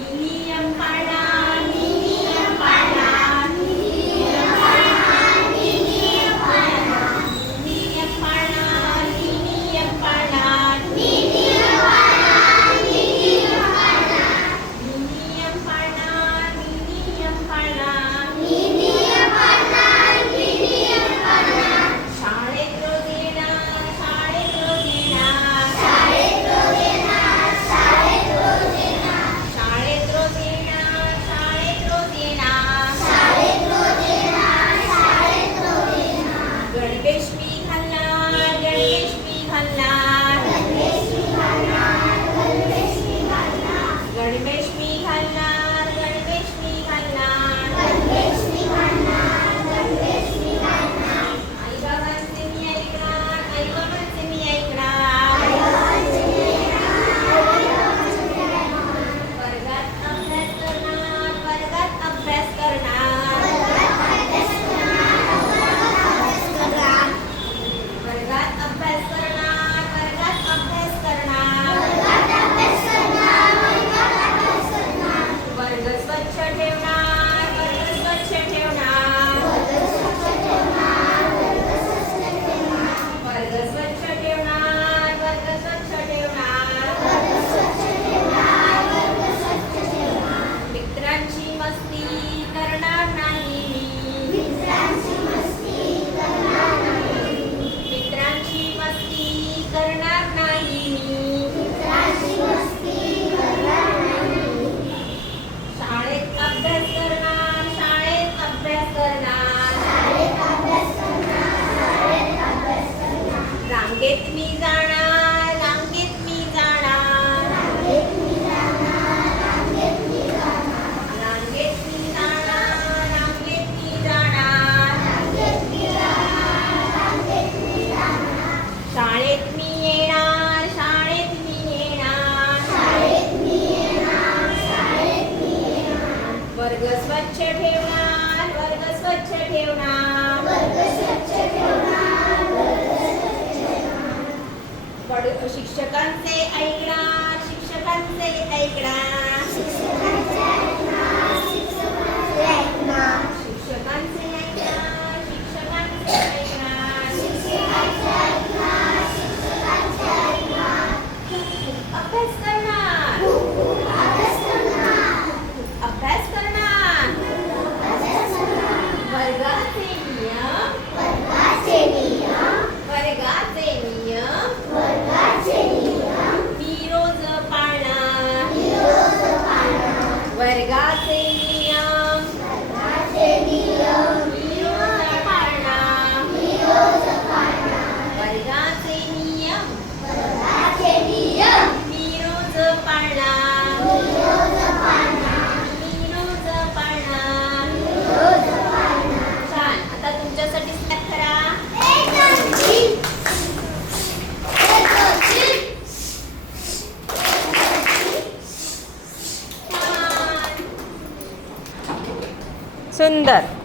ইনি रांगेत मी जाणार रांगेत मी जाणार. रांगेत मी जाणार रांगेत मी जाणार. रांगेत मी जाणार शाळेत मी येणार शाळेत मी येणार शाळेत मी येणार शाळेत मी येणार. वर्ग स्वच्छ ठेवणार वर्ग स्वच्छ ठेवणार. Bye. સુંદર.